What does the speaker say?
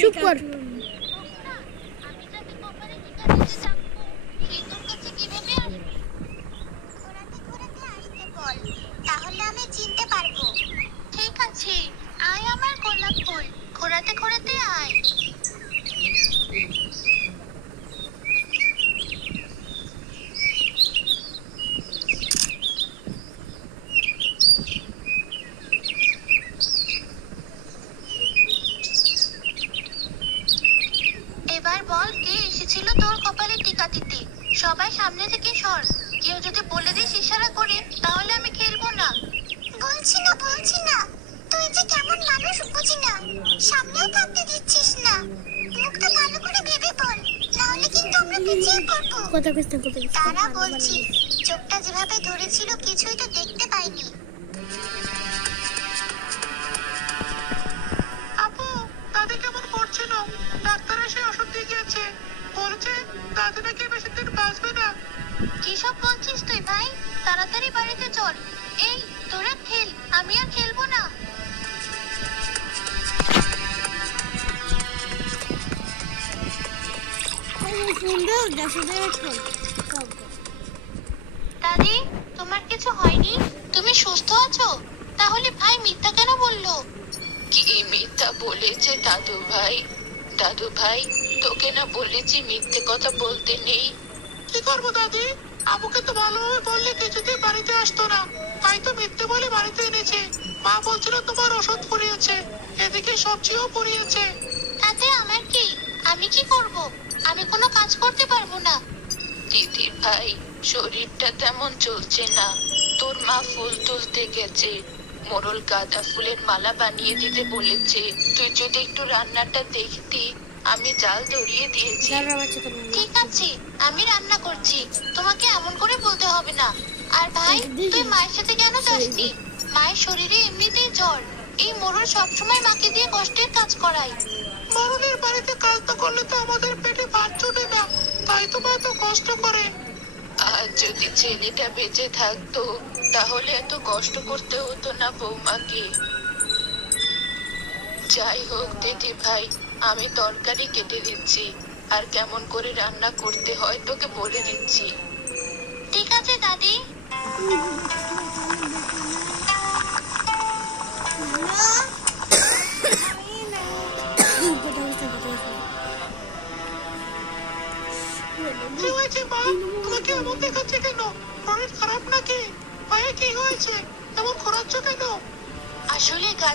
চুপ কর। তাহলে আমি চিনতে পারবো। ঠিক আছে, আয় আমার গোলাপ ফুল, ঘোরাতে ঘোরাতে আয়। এবার বল, কে এসেছিল তোর কপালে টিকা দিতে? সবাই সামনে থেকে সর। কেউ যদি বলে দিস ইশারা করে, তাহলে আমি খেলবো না। বলছি না, তুই যে কেমন মানুষ বুঝি না। সামনেও থাকতে দিচ্ছিস না। মুখটা ভালো করে ভেবে বল, নাহলে কিন্তু আমরা পিছিয়ে পড়বো। কথা কইতে কথা তারা বলছি, চোখটা যেভাবে ধরেছিল কিছুই তো দেখতে পাইনি। আপু, দাদি কেমন করছিল? ডাক্তার এসে ওষুধ দিয়ে গেছে, বলছে দাদি নাকি বেশি দিন বাঁচবে না। কিসব বলছিস তুই ভাই? তাড়াতাড়ি বাড়িতে চল। এই, তোরা খেল, আমি আর খেলবো না। দাদি, তোমার কিছু হয়নি? তুমি সুস্থ আছো? তাহলে ভাই মিথ্যা কেন বললো? কি মিথ্যা বলেছে দাদু ভাই? দাদু ভাই, তোকে না বলেছি মিথ্যে কথা বলতে নেই? কি করবো দাদি? আবুকে তো ভালোভাবে বললে কিছুতেই বাড়িতে আসতো না, তাই তো মিথ্যে বলে বাড়িতে এনেছে। মা বলছিল তোমার ওষুধ ফুরিয়েছে, এদিকে সবজিও ফুরিয়েছে। তাতে আমার কি? আমি কি করব? আমি কোনো কাজ করতে পারবো না। দিদি ভাই, শরীরটা তেমন চলছে না। তোর মা ফুল তুলতে গেছে, মোরল গাঁদা ফুলের মালা বানিয়ে দিতে বলেছে। তুই যদি একটু রান্নাটা দেখতি, আমি জাল ধরিয়ে দিয়েছি। ঠিক আছে, আমি রান্না করছি, তোমাকে এমন করে বলতে হবে না। আর ভাই, তুই মায়ের সাথে কেন যাসনি? মায়ের শরীরে এমনিতেই জ্বর। এই মোরল সবসময় মাকে দিয়ে কষ্টের কাজ করায়। মোরলের বাড়িতে কাজ না করলে তো আমাদের পেটে ভাত জোটে না, তাই তো মা এত কষ্ট করে। আর যদি ছেলেটা বেঁচে থাকতো, তাহলে এত কষ্ট করতে হতো না বৌমাকে। যাই হোক দিদি ভাই, আমি তরকারি কেটে দিচ্ছি, আর কেমন করে রান্না করতে হয় তোকে বলে দিচ্ছি। ঠিক আছে দাদি। কি হয়েছে মা? তোমাকে এমন দেখাচ্ছে কেন? শরীর খারাপ নাকি? পায়ে কি হয়েছে? এমন খোঁড়াচ্ছ কেন? আসলে গাছ